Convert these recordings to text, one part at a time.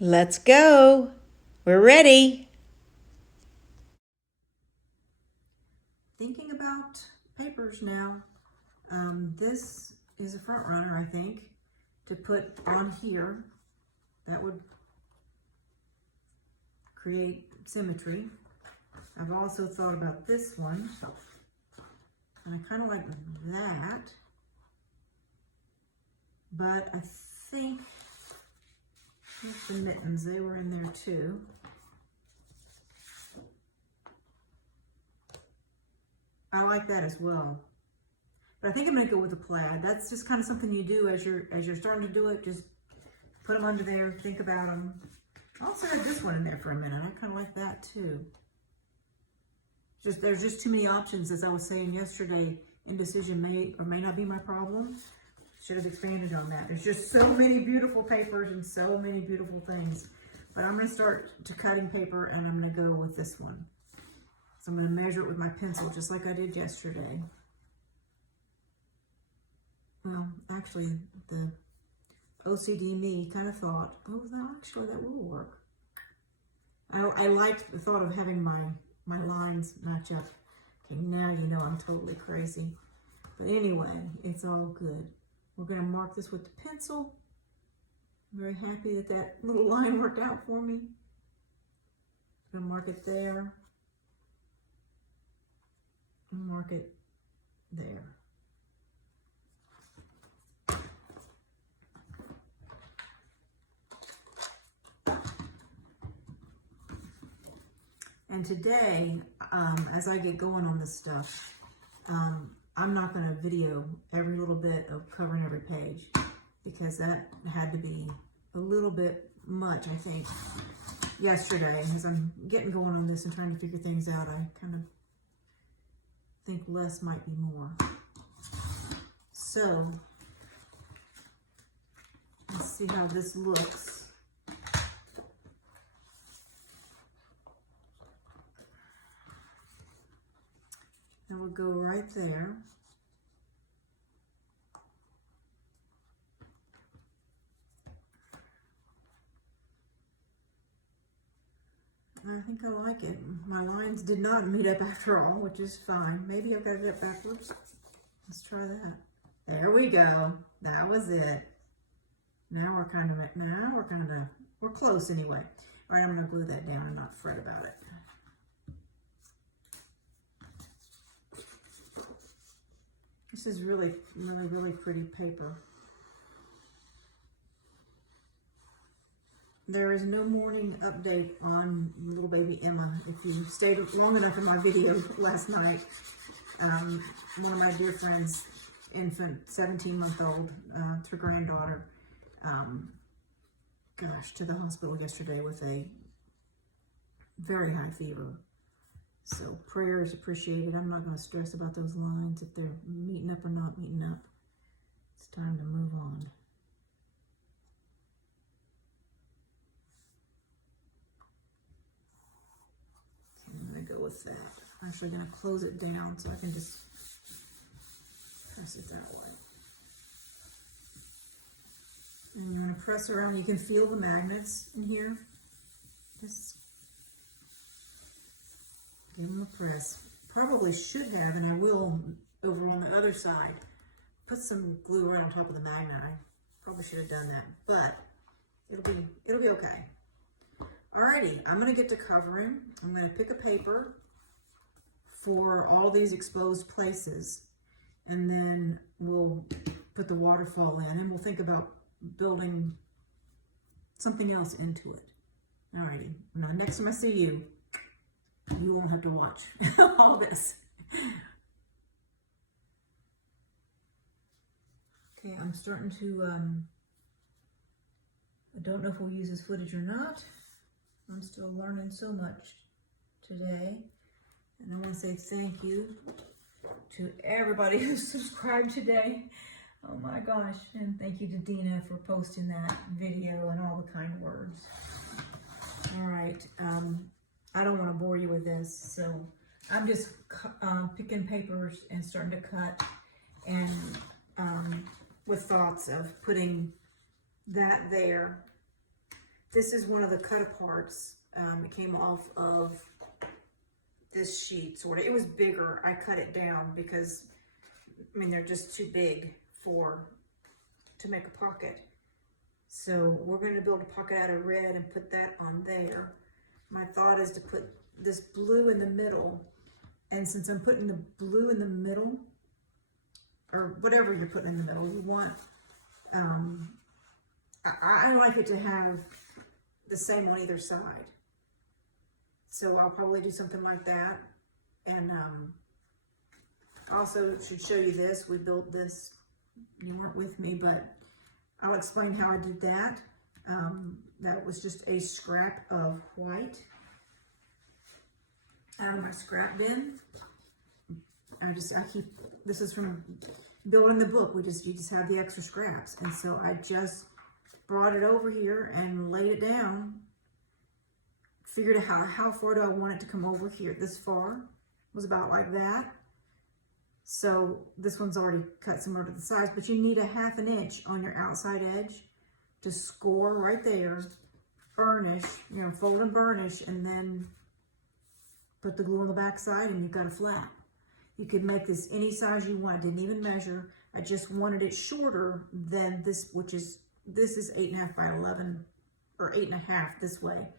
Let's go. We're ready. Thinking about papers now. This is a front runner, I think, to put on here. That would create symmetry. I've also thought about this one, and I kind of like that, but I think the mittens, they were in there too. I like that as well. But I think I'm gonna go with the plaid. That's just kind of something you do as you're starting to do it. Just put them under there, think about them. I also had this one in there for a minute. I kind of like that too. There's just too many options, as I was saying yesterday. Indecision may or may not be my problem. Should have expanded on that. There's just so many beautiful papers and so many beautiful things. But I'm gonna start to cutting paper, and I'm gonna go with this one. So I'm gonna measure it with my pencil, just like I did yesterday. Well, actually, the OCD me kind of thought, oh, no, actually that will work. I liked the thought of having my lines match up. Okay, now you know I'm totally crazy. But anyway, it's all good. We're gonna mark this with the pencil. I'm very happy that that little line worked out for me. I'm gonna mark it there. And mark it there. And today, as I get going on this stuff, I'm not going to video every little bit of covering every page, because that had to be a little bit much, I think, yesterday. As I'm getting going on this and trying to figure things out, I kind of think less might be more. So, let's see how this looks. And we'll go right there. I think I like it. My lines did not meet up after all, which is fine. Maybe I've got it up backwards. Let's try that. There we go. That was it. Now we're close anyway. All right, I'm gonna glue that down and not fret about it. This is really, really, really pretty paper. There is no morning update on little baby Emma. If you stayed long enough in my video last night, one of my dear friends, infant, 17-month-old, it's her granddaughter, to the hospital yesterday with a very high fever. So prayers appreciated. I'm not going to stress about those lines, if they're meeting up or not meeting up. It's time to move on. I'm going to go with that. I'm actually going to close it down so I can just press it that way. And you want to press around. You can feel the magnets in here. Just give them a press. Probably should have, and I will over on the other side, put some glue right on top of the magnet. I probably should have done that, but it'll be okay. Alrighty, I'm gonna get to covering. I'm gonna pick a paper for all these exposed places, and then we'll put the waterfall in, and we'll think about building something else into it. Alrighty, now next time I see you, you won't have to watch all this. Okay, I'm starting to, I don't know if we'll use this footage or not. I'm still learning so much today. And I want to say thank you to everybody who subscribed today. Oh my gosh. And thank you to Dina for posting that video and all the kind words. All right. I don't want to bore you with this, so I'm just picking papers and starting to cut, and with thoughts of putting that there This is one of the cut aparts. It came off of this sheet, sort of. It was bigger. I cut it down because, I mean, they're just too big to make a pocket. So we're going to build a pocket out of red and put that on there. My thought is to put this blue in the middle. And since I'm putting the blue in the middle, or whatever you're putting in the middle, you want, I like it to have the same on either side. So I'll probably do something like that. And also should show you this. We built this. You weren't with me, but I'll explain how I did that. That was just a scrap of white out of my scrap bin. This is from building the book. You just have the extra scraps. And so I just brought it over here and laid it down. Figured out how far do I want it to come over here. This far was about like that. So this one's already cut similar to the size, but you need a 1/2 inch on your outside edge to score right there, burnish, fold and burnish, and then put the glue on the back side and you've got a flap. You could make this any size you want. I didn't even measure. I just wanted it shorter than this, this is 8.5 by 11, or 8.5 this way.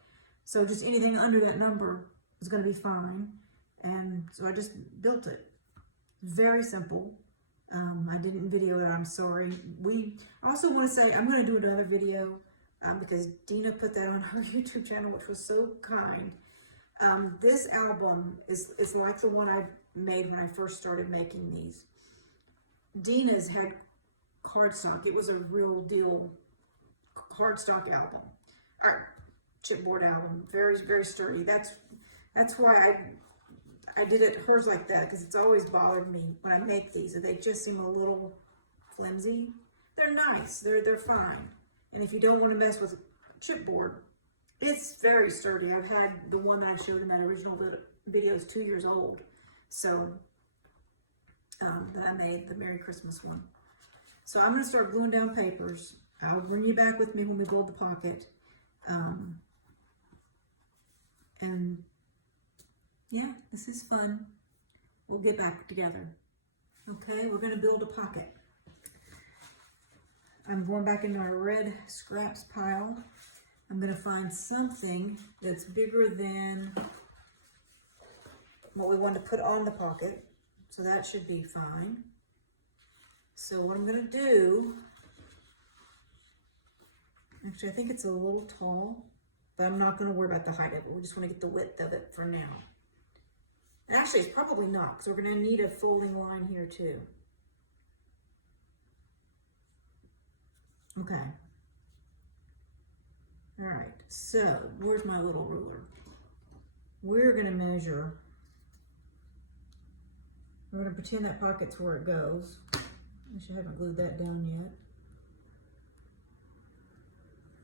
So just anything under that number is going to be fine. And so I just built it. Very simple. I didn't video it, I'm sorry. I also want to say I'm going to do another video because Dina put that on her YouTube channel, which was so kind. This album is like the one I made when I first started making these. Dina's had cardstock. It was a real deal cardstock album, or chipboard album. Very, very sturdy. That's why I did it hers like that, because it's always bothered me when I make these. They just seem a little flimsy. They're nice. They're fine. And if you don't want to mess with chipboard, it's very sturdy. I've had the one that I showed in that original video is 2 years old. So that I made, the Merry Christmas one. So I'm going to start gluing down papers. I'll bring you back with me when we build the pocket. And yeah, this is fun. We'll get back together. Okay, we're going to build a pocket. I'm going back into our red scraps pile. I'm going to find something that's bigger than what we want to put on the pocket. So that should be fine. So what I'm going to do, actually I think it's a little tall, but I'm not going to worry about the height of it. We just want to get the width of it for now. And actually it's probably not, because we're going to need a folding line here too. Okay. All right, so where's my little ruler? We're going to measure. We're going to pretend that pocket's where it goes. I haven't glued that down yet.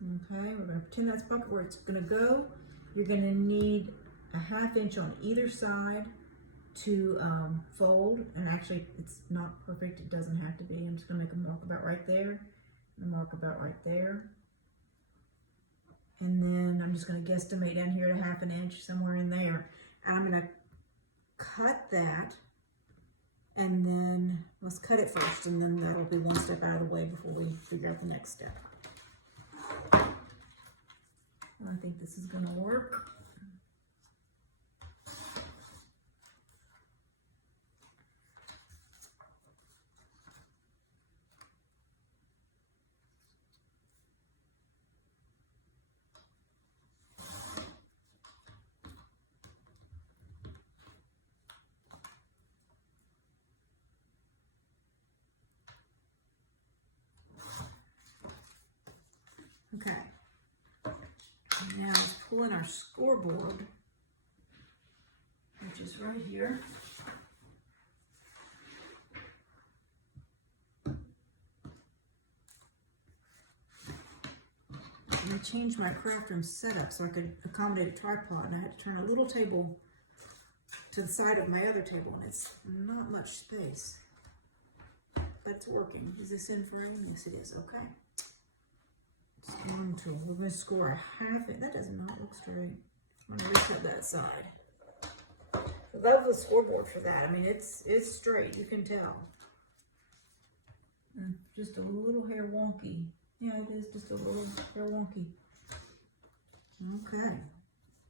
Okay, we're going to pretend that's pocket where it's going to go. You're going to need a 1/2 inch on either side to fold. And actually, it's not perfect. It doesn't have to be. I'm just going to make a mark about right there. And a mark about right there. And then I'm just going to guesstimate down here at a 1/2 inch, somewhere in there. And I'm going to cut that. And then let's cut it first, and then that'll be one step out of the way before we figure out the next step. I think this is going to work. Okay, now let's pull in our scoreboard, which is right here. And I changed my craft room setup so I could accommodate a tripod, and I had to turn a little table to the side of my other table, and it's not much space, but it's working. Is this in frame? Yes, it is. Okay. Scoring tool. We're going to score a half inch. That does not look straight. I'm going to reset that side. I love the scoreboard for that. I mean, it's straight. You can tell. Just a little hair wonky. Yeah, it is just a little hair wonky. Okay.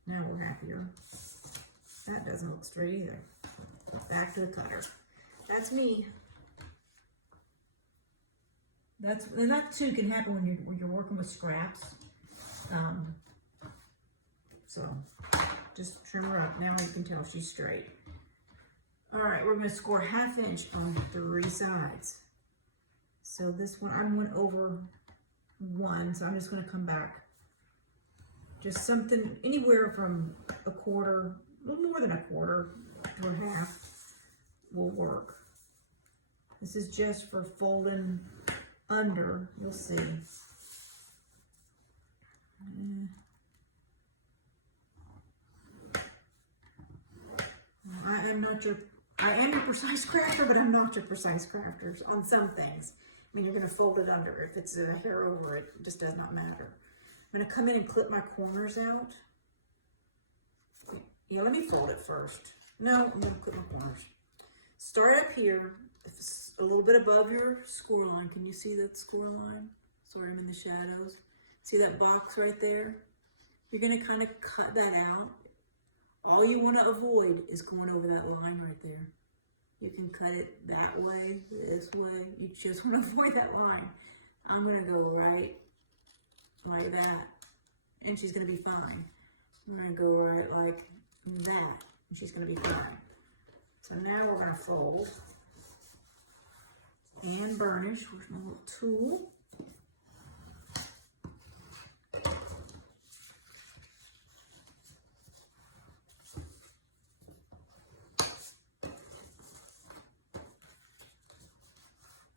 Now we're happier. That doesn't look straight either. Back to the cutter. That's me. And that too can happen when you're working with scraps. So just trim her up. Now you can tell she's straight. All right, we're going to score ½ inch on 3 sides. So this one, I went over 1, so I'm just going to come back. Just something anywhere from 1/4, a little more than 1/4 to 1/2 will work. This is just for folding under, you'll see. I am your precise crafter, but I'm not your precise crafter on some things. I mean, you're going to fold it under. If it's a hair over it, it just does not matter. I'm going to come in and clip my corners out. Yeah, let me fold it first. No, I'm going to clip my corners. Start up here, a little bit above your score line. Can you see that score line? Sorry, I'm in the shadows. See that box right there? You're going to kind of cut that out. All you want to avoid is going over that line right there. You can cut it that way, this way. You just want to avoid that line. I'm going to go right like that, and she's going to be fine. I'm going to go right like that, and she's going to be fine. So now we're going to fold and burnish. Where's my little tool?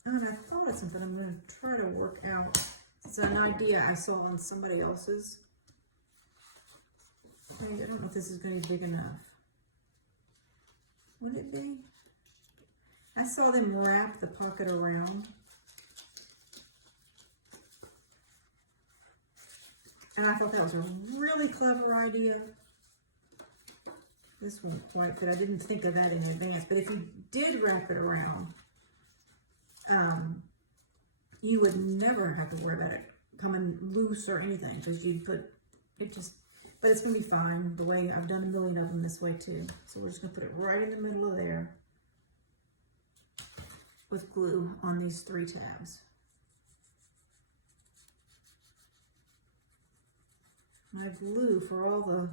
And I thought of something I'm going to try to work out. It's an idea I saw on somebody else's. I don't know if this is going to be big enough. Would it be? I saw them wrap the pocket around. And I thought that was a really clever idea. This won't quite fit. I didn't think of that in advance. But if you did wrap it around, you would never have to worry about it coming loose or anything, because you'd put it just, but it's going to be fine the way I've done a million of them this way too. So we're just going to put it right in the middle of there with glue on these 3 tabs. My glue, for all the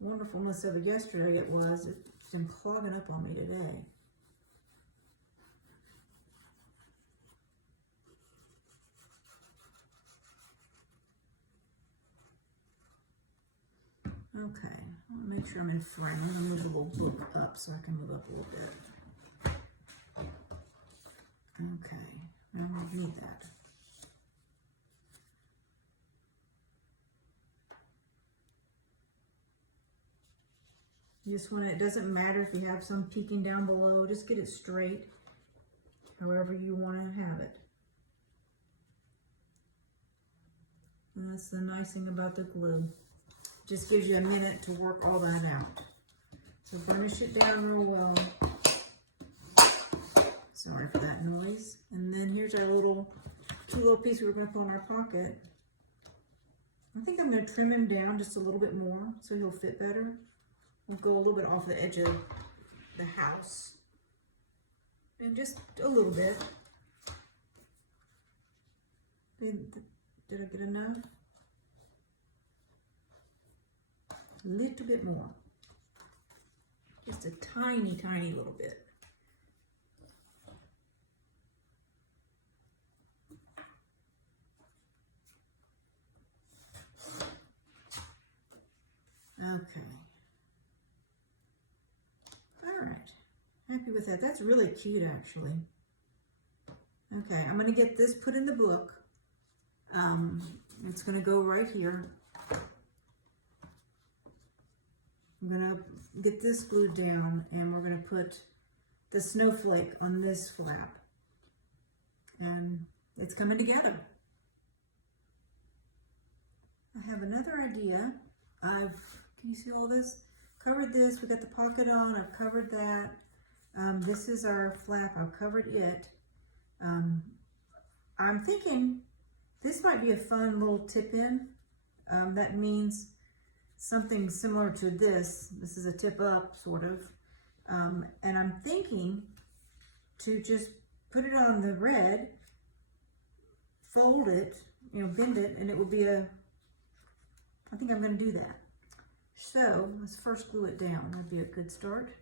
wonderfulness of it yesterday, it's been clogging up on me today. Okay, I want to make sure I'm in frame. I'm going to move the little book up so I can move up a little bit. Okay, now I need that. You just want to, it doesn't matter if you have some peeking down below, just get it straight, however you want to have it. And that's the nice thing about the glue. Just gives you a minute to work all that out. So burnish it down real well. Sorry for that noise. And then here's our two little pieces we're going to put in our pocket. I think I'm going to trim him down just a little bit more so he'll fit better. We'll go a little bit off the edge of the house. And just a little bit. Did I get enough? A little bit more. Just a tiny, tiny little bit. Okay. All right. Happy with that. That's really cute, actually. Okay, I'm going to get this put in the book. It's going to go right here. I'm going to get this glued down, and we're going to put the snowflake on this flap. And it's coming together. I have another idea. Can you see all this? Covered this, we got the pocket on, I've covered that. This is our flap, I've covered it. I'm thinking this might be a fun little tip in. That means something similar to this. This is a tip up, sort of. And I'm thinking to just put it on the red, fold it, bend it, and it will be I think I'm going to do that. So let's first glue it down. That'd be a good start.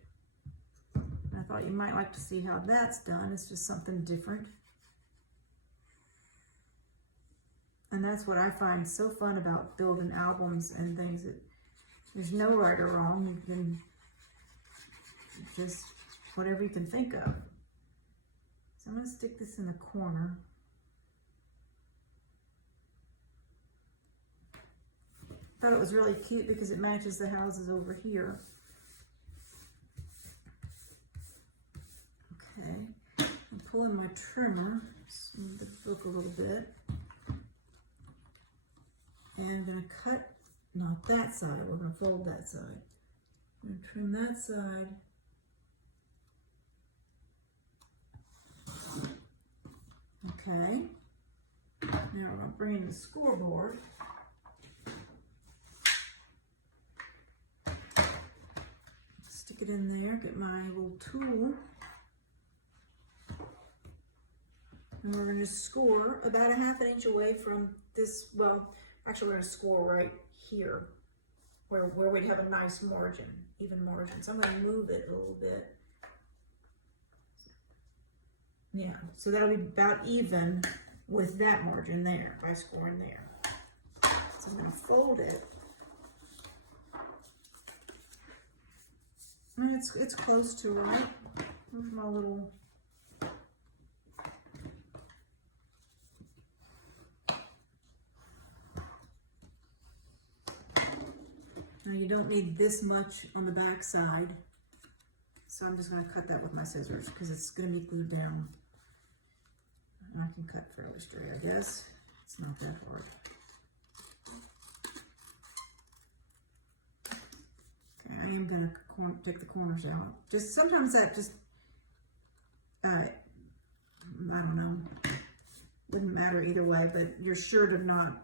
And I thought you might like to see how that's done. It's just something different. And that's what I find so fun about building albums and things. That there's no right or wrong. You can just whatever you can think of. So I'm going to stick this in the corner. Thought it was really cute because it matches the houses over here. Okay, I'm pulling my trimmer, smooth the book a little bit. And I'm going to cut, not that side, we're going to fold that side. I'm going to trim that side. Okay, now we're going to bring in the scoreboard. Stick it in there, get my little tool. And we're going to score about a ½ inch away from this, well, actually we're going to score right here, where we'd have a nice margin, even margin. So I'm going to move it a little bit. Yeah, so that'll be about even with that margin there, by scoring there. So I'm going to fold it. And it's close to right. Here's my little. Now you don't need this much on the back side, so I'm just going to cut that with my scissors because it's going to be glued down. And I can cut fairly straight, I guess. It's not that hard. Okay, I am going to take the corners out. Just sometimes that just, I don't know, wouldn't matter either way, but you're sure to not,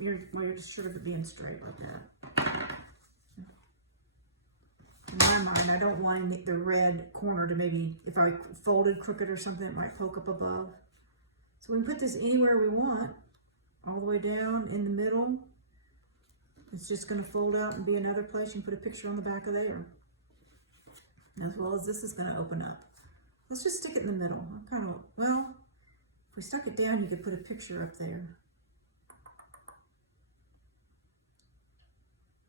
you're just sure of it being straight like that. In my mind, I don't want the red corner to maybe, if I folded crooked or something, it might poke up above. So we can put this anywhere we want, all the way down in the middle. It's just going to fold out and be another place. You can put a picture on the back of there. As well as this is going to open up. Let's just stick it in the middle. Well, if we stuck it down, you could put a picture up there.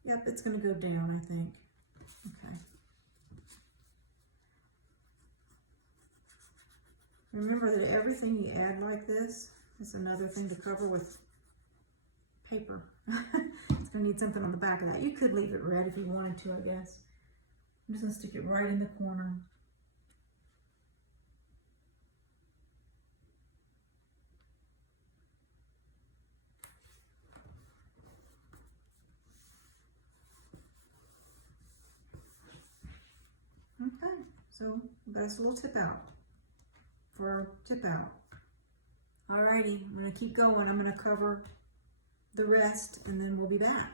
Yep, it's going to go down, I think. Okay. Remember that everything you add like this is another thing to cover with paper. It's going to need something on the back of that. You could leave it red if you wanted to, I guess. I'm just going to stick it right in the corner. Okay, so that's a little tip out for tip out. Alrighty, I'm going to keep going. I'm going to cover the rest and then we'll be back.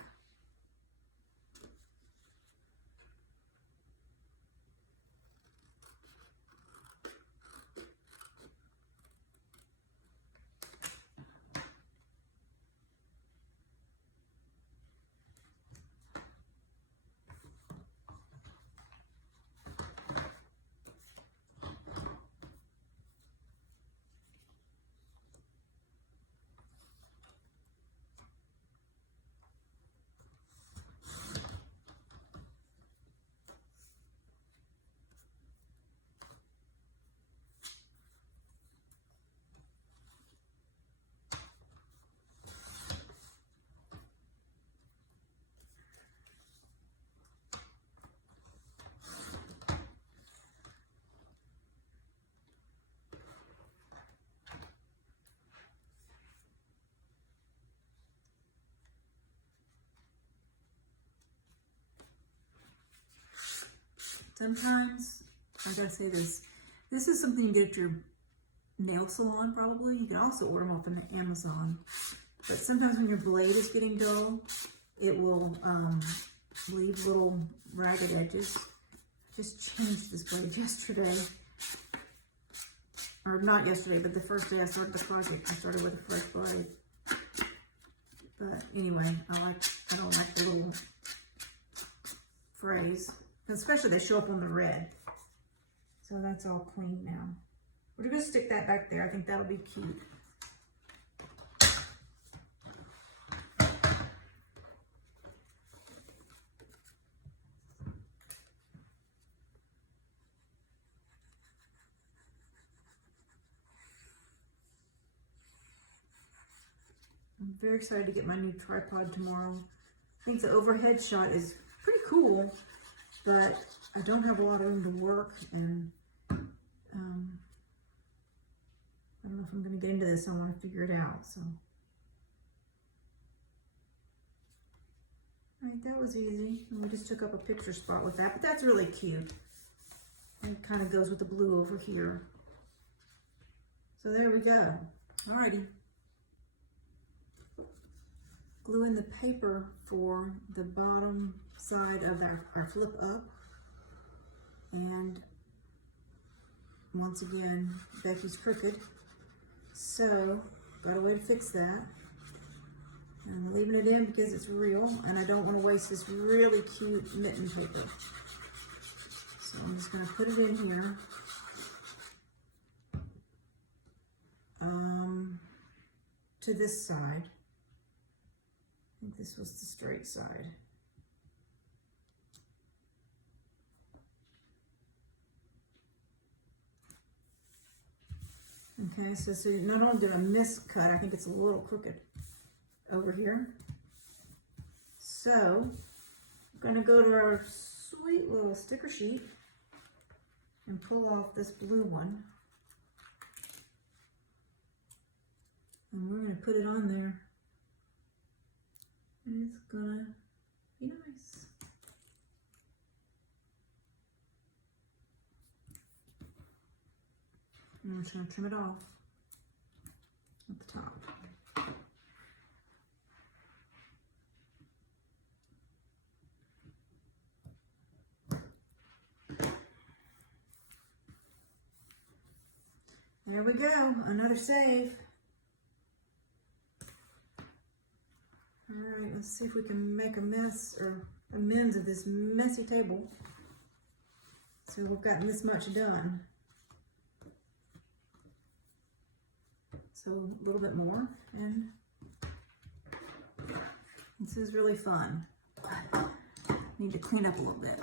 sometimes, I gotta say this is something you get at your nail salon probably. You can also order them off on Amazon. But sometimes when your blade is getting dull, it will leave little ragged edges. I just changed this blade yesterday. Or not yesterday, but the first day I started the project, I started with a fresh blade. But anyway, I don't like the little frays. Especially they show up on the red. So that's all clean now. We're gonna stick that back there. I think that'll be cute. I'm very excited to get my new tripod tomorrow. I think the overhead shot is pretty cool, but I don't have a lot of room to work, and I don't know if I'm going to get into this. I want to figure it out. So, all right, that was easy. And we just took up a picture spot with that, but that's really cute. And it kind of goes with the blue over here. So there we go. Alrighty. Glue in the paper for the bottom side of our flip up. And once again, Becky's crooked. So, got a way to fix that. And I'm leaving it in because it's real, and I don't want to waste this really cute mitten paper. So I'm just going to put it in here. To this side. I think this was the straight side. Okay, so not only did I miscut, I think it's a little crooked over here. So, I'm going to go to our sweet little sticker sheet and pull off this blue one. And we're going to put it on there. And it's going to be nice. I'm just going to trim it off at the top. There we go, another save. All right, let's see if we can make a mess or amends of this messy table. So we've gotten this much done. So a little bit more, and this is really fun. Need to clean up a little bit.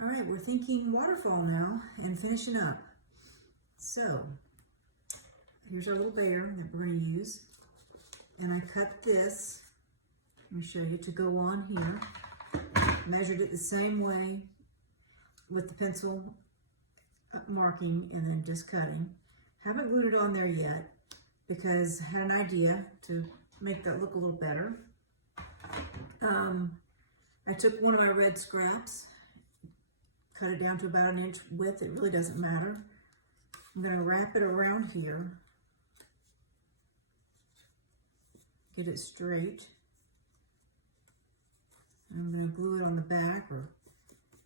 All right, we're thinking waterfall now and finishing up. So here's our little bear that we're going to use, and I cut this. Let me show you to go on here. Measured it the same way with the pencil marking and then just cutting. Haven't glued it on there yet because I had an idea to make that look a little better. I took one of my red scraps, cut it down to about 1 inch width. It really doesn't matter. I'm going to wrap it around here, get it straight. I'm going to glue it on the back or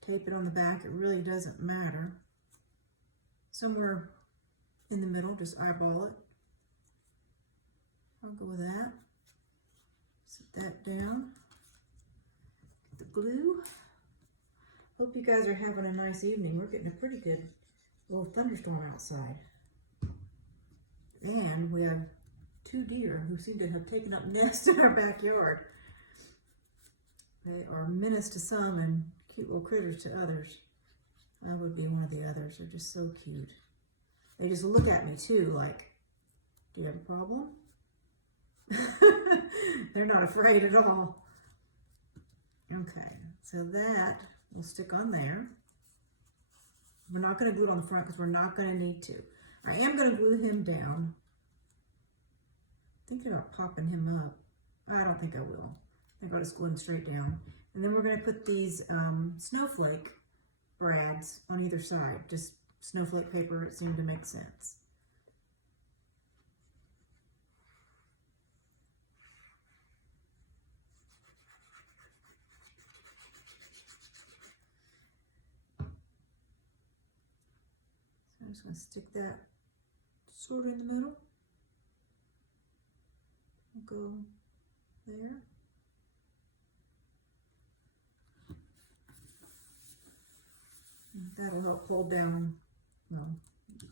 tape it on the back. It really doesn't matter. Somewhere in the middle, just eyeball it. I'll go with that. Set that down. Get the glue. Hope you guys are having a nice evening. We're getting a pretty good little thunderstorm outside. And we have 2 deer who seem to have taken up nests in our backyard. They are a menace to some and cute little critters to others. I would be one of the others. They're just so cute. They just look at me too, like, do you have a problem? They're not afraid at all. Okay, so that will stick on there. We're not going to glue it on the front because we're not going to need to. I am going to glue him down. Thinking about popping him up. I don't think I will. I think I'll just glue him straight down. And then we're going to put these snowflake brads on either side. Just snowflake paper, it seemed to make sense. So I'm just going to stick that sort of in the middle. Go there. That'll help hold down, well,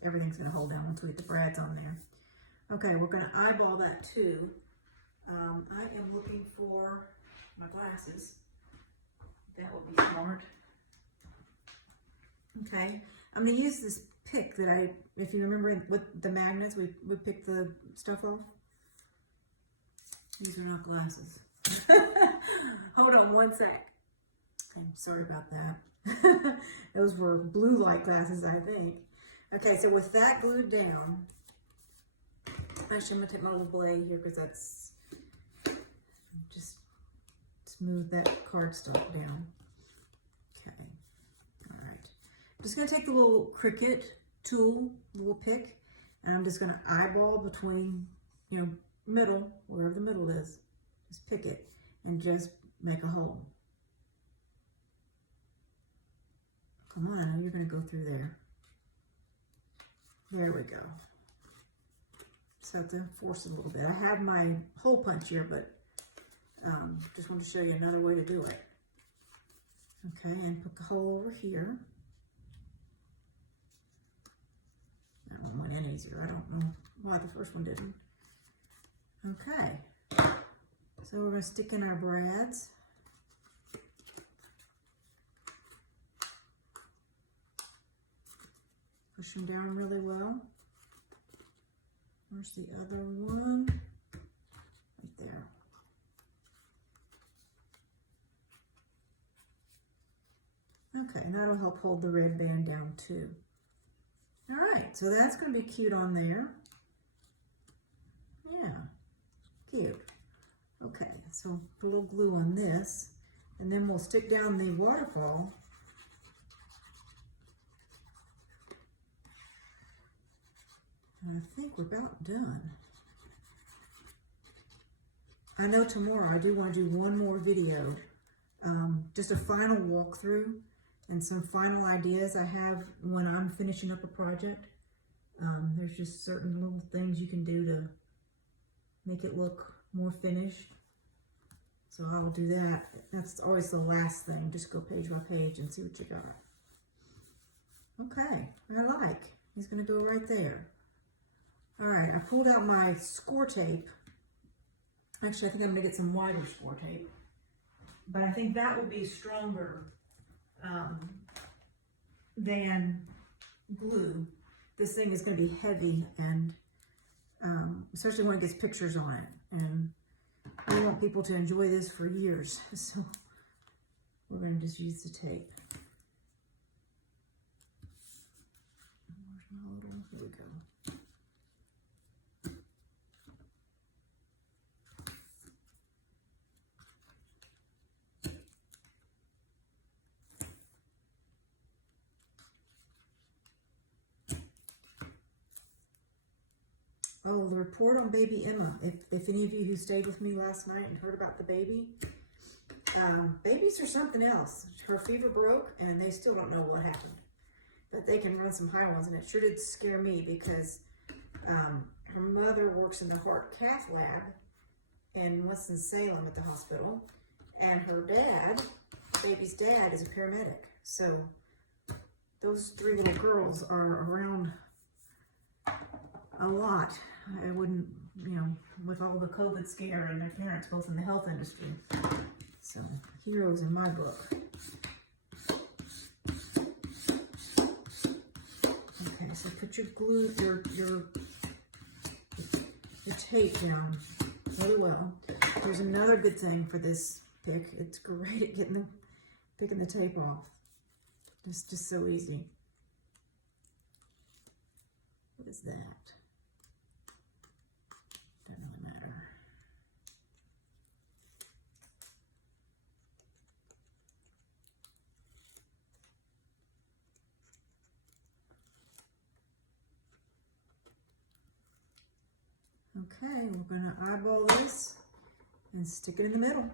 everything's going to hold down once we get the brads on there. Okay, we're going to eyeball that too. I am looking for my glasses. That will be smart. Okay, I'm going to use this pick that if you remember with the magnets, we picked the stuff off. These are not glasses. Hold on one sec. I'm sorry about that. Those were blue light glasses, I think. Okay, so with that glued down, actually I'm gonna take my little blade here because that's just smooth that cardstock down. Okay, all right. I'm just gonna take the little Cricut tool, little pick, and I'm just gonna eyeball between, middle, wherever the middle is. Just pick it and just make a hole. Come on, I know you're going to go through there. There we go. Just have to force it a little bit. I have my hole punch here, but just want to show you another way to do it. Okay, and put the hole over here. That one went in easier. I don't know why the first one didn't. Okay, so we're going to stick in our brads. Push them down really well. Where's the other one? Right there. Okay, and that'll help hold the red band down too. All right, so that's going to be cute on there. Yeah, cute. Okay, so put a little glue on this, and then we'll stick down the waterfall. And I think we're about done. I know tomorrow I do want to do one more video, just a final walkthrough and some final ideas I have when I'm finishing up a project. There's just certain little things you can do to make it look more finished. So I'll do that. That's always the last thing. Just go page by page and see what you got. Okay, I like. He's gonna go right there. All right, I pulled out my score tape. Actually, I think I'm gonna get some wider score tape, but I think that will be stronger than glue. This thing is gonna be heavy, and especially when it gets pictures on it. And I want people to enjoy this for years, so we're gonna just use the tape. Where's my little, here we go. Oh, the report on baby Emma. If any of you who stayed with me last night and heard about the baby, babies are something else. Her fever broke and they still don't know what happened. But they can run some high ones, and it sure did scare me because her mother works in the heart cath lab in Winston-Salem at the hospital, and her dad, baby's dad, is a paramedic. So those three little girls are around a lot. I wouldn't, with all the COVID scare and their parents both in the health industry. So, heroes in my book. Okay, so put your glue, your tape down really well. There's another good thing for this pick. It's great at picking the tape off. It's just so easy. What is that? Doesn't really matter. Okay, we're gonna eyeball this and stick it in the middle.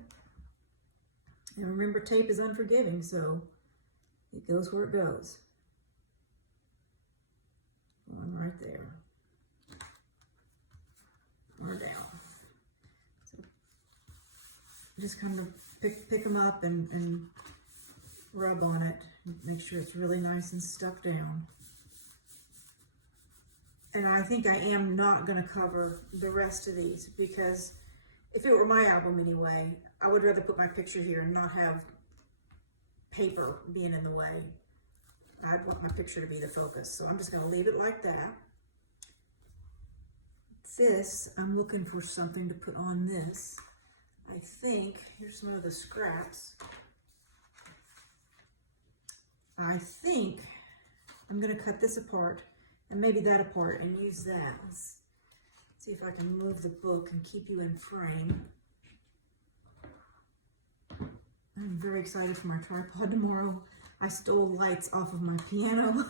And remember, tape is unforgiving, so it goes where it goes. One right there. Or down. So just kind of pick them up and rub on it. Make sure it's really nice and stuck down. And I think I am not going to cover the rest of these, because if it were my album anyway, I would rather put my picture here and not have paper being in the way. I'd want my picture to be the focus. So I'm just going to leave it like that. This, I'm looking for something to put on this. I think, here's some of the scraps. I think I'm going to cut this apart and maybe that apart and use that. Let's see if I can move the book and keep you in frame. I'm very excited for my tripod tomorrow. I stole lights off of my piano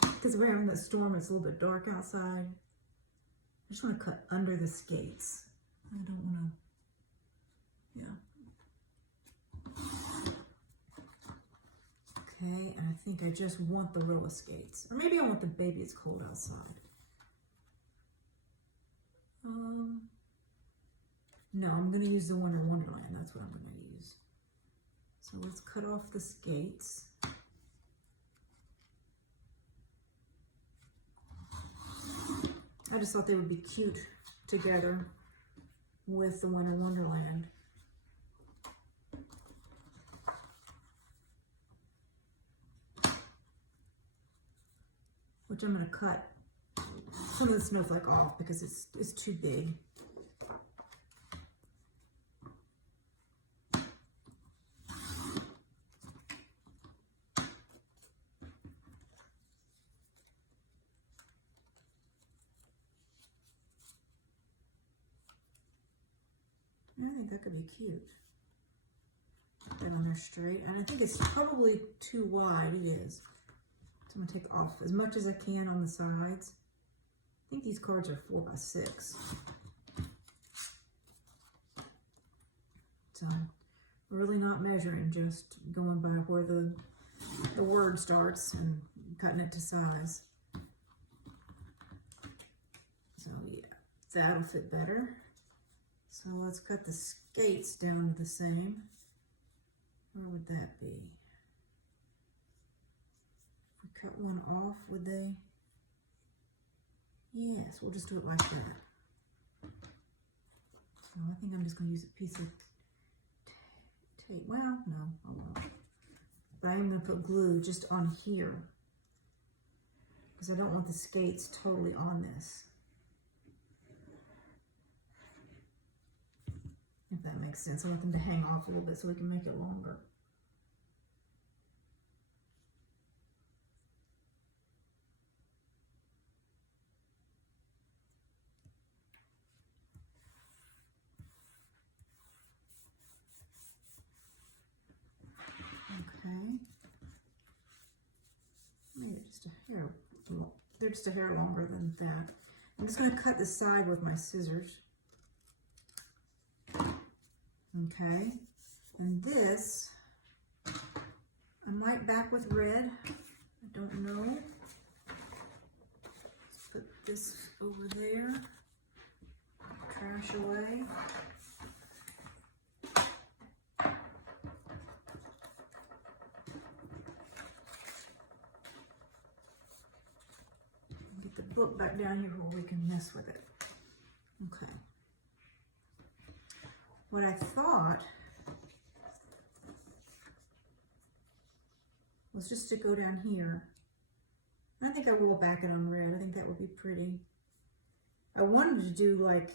because we're having a storm. It's a little bit dark outside. I just want to cut under the skates. I don't want to, yeah. Okay, and I think I just want the row of skates. Or maybe I want the baby it's cold outside. No, I'm going to use the Winter Wonderland. That's what I'm going to use. So let's cut off the skates. I just thought they would be cute together with the Winter Wonderland. Which I'm going to cut some of the snowflake off because it's too big. I think that could be cute. Put that on there straight. And I think it's probably too wide. It is. So I'm going to take off as much as I can on the sides. I think these cards are 4x6. So I'm really not measuring, just going by where the word starts and cutting it to size. So yeah, that'll fit better. So let's cut the skates down to the same. Where would that be? If we cut one off, would they? Yes, we'll just do it like that. So I think I'm just going to use a piece of tape. Well, no, I won't. But I am going to put glue just on here because I don't want the skates totally on this. If that makes sense. I want them to hang off a little bit so we can make it longer. Okay. Maybe just a hair. They're just a hair longer than that. I'm just going to cut the side with my scissors. Okay, and this, I might back with red, I don't know. Let's put this over there, trash away. Get the book back down here where we can mess with it. Okay. What I thought was just to go down here. I think I will back it on red. I think that would be pretty. I wanted to do like,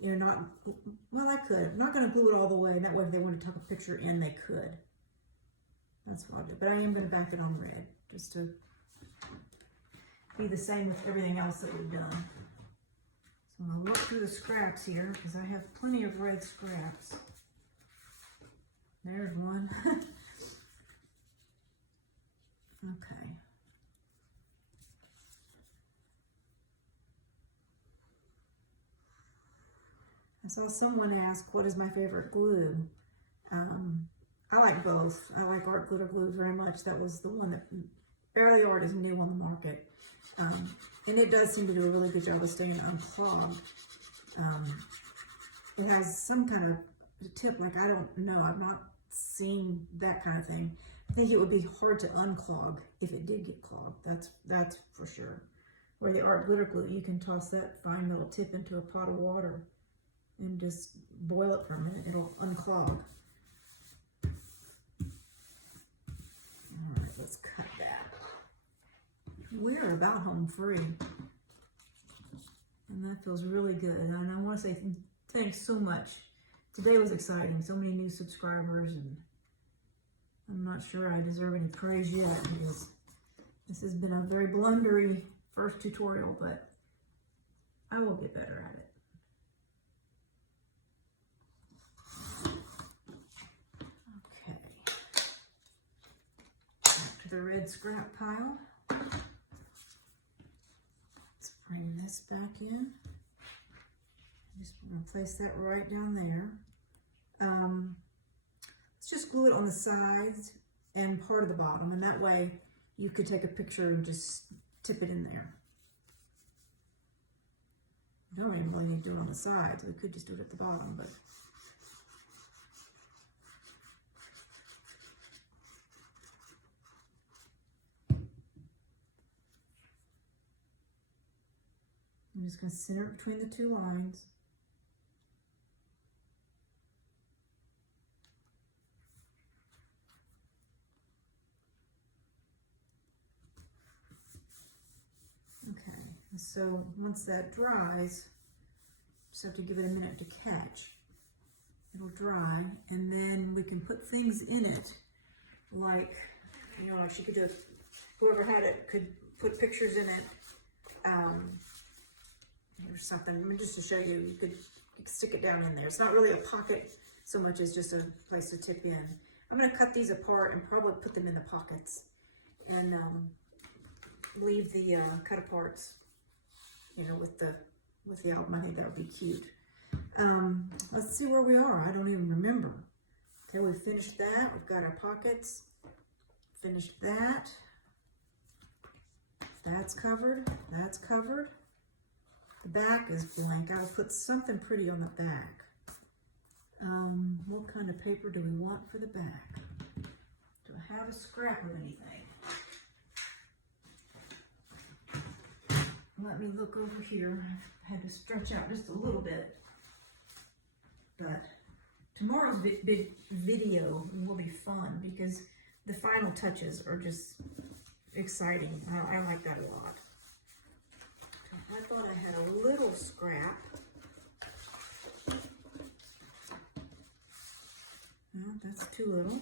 you know, not, well, I could. I'm not going to glue it all the way. And that way if they want to tuck a picture in, they could. That's what I'll do. But I am going to back it on red just to be the same with everything else that we've done. So I'm going to look through the scraps here because I have plenty of red scraps. There's one. Okay. I saw someone ask, what is my favorite glue? I like both. I like art glitter glue very much. That was the one that Barely Art is new on the market. And it does seem to do a really good job of staying unclogged. It has some kind of tip, like I don't know, I've not seen that kind of thing. I think it would be hard to unclog if it did get clogged. That's for sure. Where the art glitter glue, you can toss that fine little tip into a pot of water and just boil it for a minute. It'll unclog. All right, let's cut that. We're about home free. And that feels really good. And I want to say thanks so much. Today was exciting. So many new subscribers, and I'm not sure I deserve any praise yet because this has been a very blundery first tutorial, but I will get better at it. Okay. Back to the red scrap pile. Let's bring this back in. Just going to place that right down there. Let's just glue it on the sides and part of the bottom, and that way you could take a picture and just tip it in there. You don't even really need to do it on the sides. We could just do it at the bottom, but I'm just going to center it between the two lines. Okay, so once that dries, just have to give it a minute to catch. It'll dry, and then we can put things in it, like, you know, like she could do, whoever had it could put pictures in it, or something. I mean, just to show you, you could stick it down in there. It's not really a pocket so much as just a place to tip in. I'm going to cut these apart and probably put them in the pockets, and leave the cut aparts, you know, with the album. I think that would be cute. Let's see where we are. I don't even remember. Okay, we finished that. We've got our pockets. Finished that. That's covered. That's covered. The back is blank. I will put something pretty on the back. What kind of paper do we want for the back? Do I have a scrap of anything? Let me look over here. I had to stretch out just a little bit. But tomorrow's big video will be fun because the final touches are just exciting. I like that a lot. I thought I had a little scrap. No, that's too little.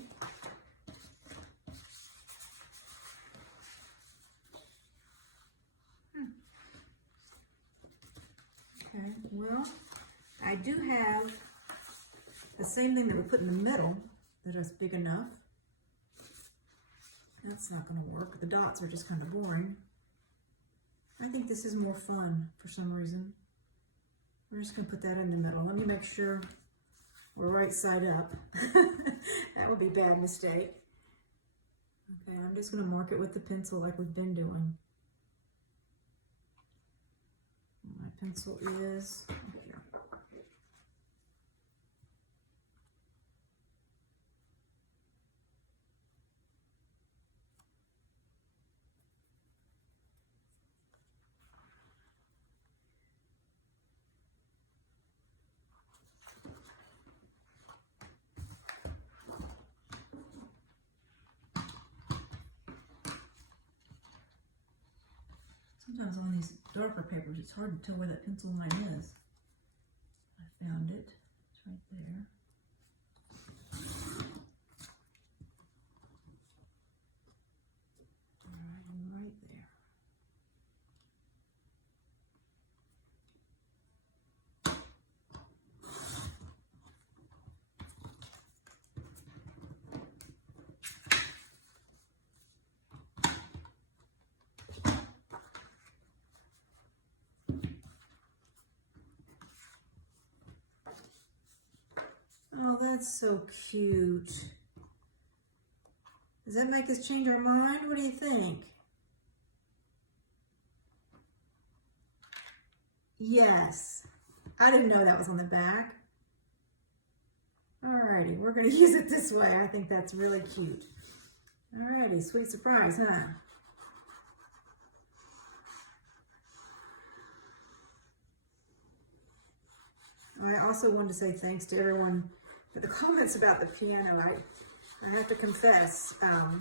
Okay, well, I do have the same thing that we put in the middle that is big enough. That's not going to work. The dots are just kind of boring. I think this is more fun for some reason. We're just going to put that in the middle. Let me make sure we're right side up. That would be a bad mistake. Okay, I'm just going to mark it with the pencil like we've been doing. My pencil is here. Sometimes on these darker papers, it's hard to tell where that pencil line is. I found it. It's right there. Right there. Oh, that's so cute. Does that make us change our mind? What do you think? Yes. I didn't know that was on the back. Alrighty, we're going to use it this way. I think that's really cute. Alrighty, sweet surprise, huh? I also wanted to say thanks to everyone for the comments about the piano. I have to confess, I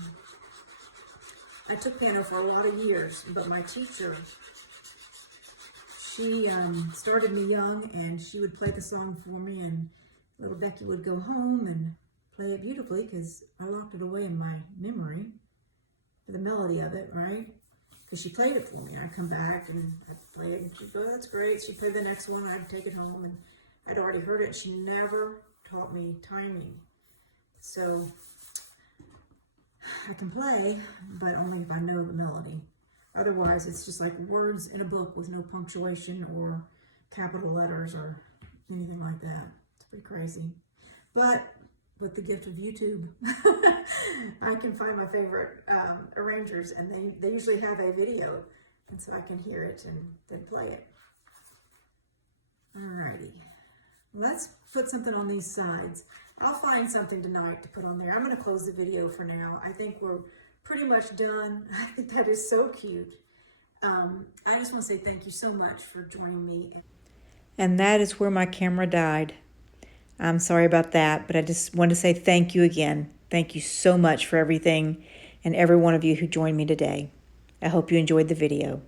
took piano for a lot of years, but my teacher, she started me young, and she would play the song for me, and little Becky would go home and play it beautifully because I locked it away in my memory for the melody of it, right? Because she played it for me. I'd come back and I'd play it, and she'd go, that's great. She'd play the next one, I'd take it home, and I'd already heard it. She never taught me timing. So I can play, but only if I know the melody. Otherwise, it's just like words in a book with no punctuation or capital letters or anything like that. It's pretty crazy. But with the gift of YouTube, I can find my favorite arrangers, and they usually have a video, and so I can hear it and then play it. Alrighty. Let's put something on these sides. I'll find something tonight to put on there. I'm going to close the video for now. I think we're pretty much done. I think that is so cute. I just want to say thank you so much for joining me. And that is where my camera died. I'm sorry about that, but I just want to say thank you again. Thank you so much for everything and every one of you who joined me today. I hope you enjoyed the video.